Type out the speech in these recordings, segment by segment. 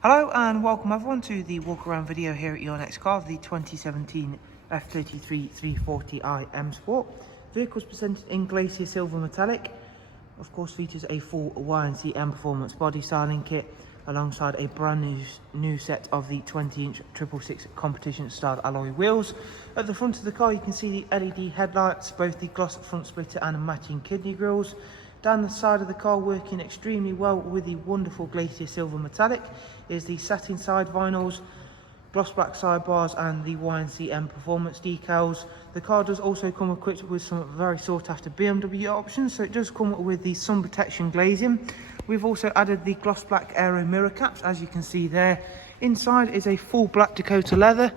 Hello and welcome everyone to the walk around video here at your next car, the 2017 F33 340i M Sport. Vehicle's presented in Glacier Silver Metallic. Of course features a full YNC Mperformance body styling kit alongside a brand new set of the 20-inch 666 competition styled alloy wheels. At the front of the car you can see the LED headlights, both the gloss front splitter and matching kidney grills. Down the side of the car, working extremely well with the wonderful Glacier Silver Metallic, is the satin side vinyls, gloss black sidebars and the YNC Mperformance decals. The car does also come equipped with some very sought after BMW options, so it does come with the sun protection glazing. We've also added the gloss black aero mirror caps, as you can see there. Inside is a full black Dakota Leather,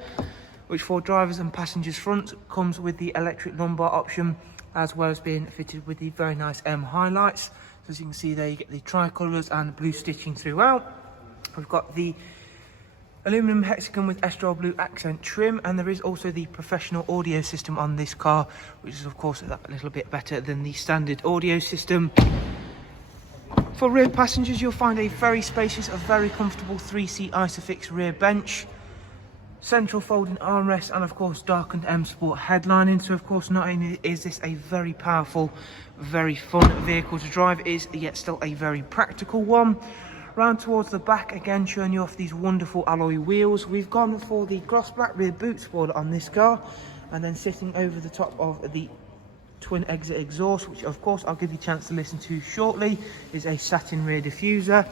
which for drivers and passengers front comes with the electric lumbar option, as well as being fitted with the very nice M highlights. So as you can see there, you get the tricolours and blue stitching throughout. We've got the aluminum hexagon with Estrel blue accent trim, and there is also the professional audio system on this car, which is of course a little bit better than the standard audio system. For rear passengers, you'll find a very spacious, a very comfortable 3-seat Isofix rear bench, central folding armrest, and of course darkened M Sport headlining. So of course not only is this a very powerful, very fun vehicle to drive, it is yet still a very practical one. Round towards the back, again showing you off these wonderful alloy wheels. We've gone for the gloss black rear boot spoiler on this car, and then sitting over the top of the twin exit exhaust, which of course I'll give you a chance to listen to shortly, is a satin rear diffuser.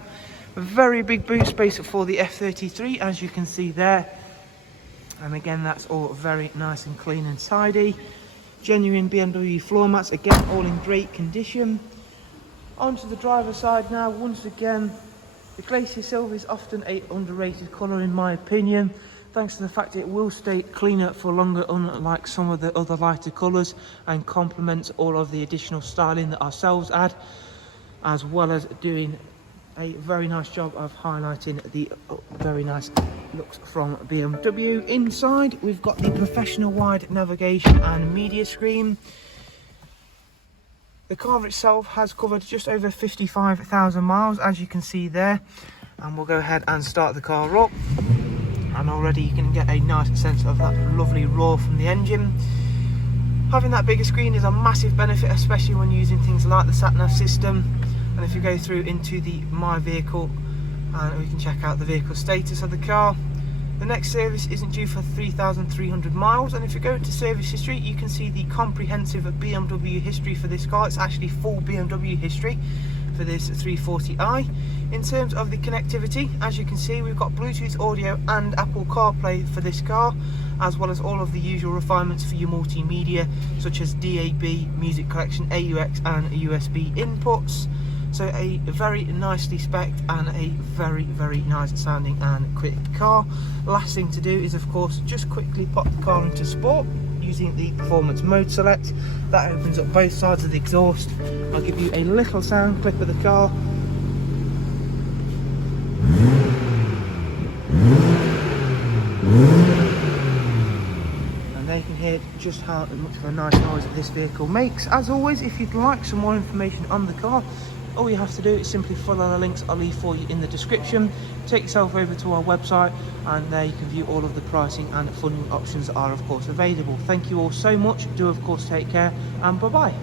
A very big boot space for the F33, as you can see there. And again, that's all very nice and clean and tidy. Genuine BMW floor mats, again all in great condition. Onto the driver's side now. Once again, the Glacier Silver is often an underrated colour in my opinion, thanks to the fact it will stay cleaner for longer, unlike some of the other lighter colours, and complements all of the additional styling that ourselves add, as well as doing a very nice job of highlighting the very nice looks from BMW. Inside we've got the professional wide navigation and media screen. The car itself has covered just over 55,000 miles, as you can see there, and we'll go ahead and start the car up, and already you can get a nice sense of that lovely roar from the engine. Having that bigger screen is a massive benefit, especially when using things like the sat-nav system. And if you go through into the My Vehicle, and we can check out the vehicle status of the car. The next service isn't due for 3,300 miles, and if you go into service history, you can see the comprehensive BMW history for this car. It's actually full BMW history for this 340i. In terms of the connectivity, as you can see, we've got Bluetooth audio and Apple CarPlay for this car, as well as all of the usual refinements for your multimedia, such as DAB, music collection, AUX and USB inputs. So a very nicely spec'd and a very nice sounding and quick car. Last thing to do is of course just quickly pop the car into sport using the performance mode select. That opens up both sides of the exhaust. I'll give you a little sound clip of the car. And there you can hear just how much of a nice noise that this vehicle makes. As always, if you'd like some more information on the car, all you have to do is simply follow the links I'll leave for you in the description. Take yourself over to our website, and there you can view all of the pricing and funding options that are of course available. Thank you all so much. Do of course take care, and bye bye.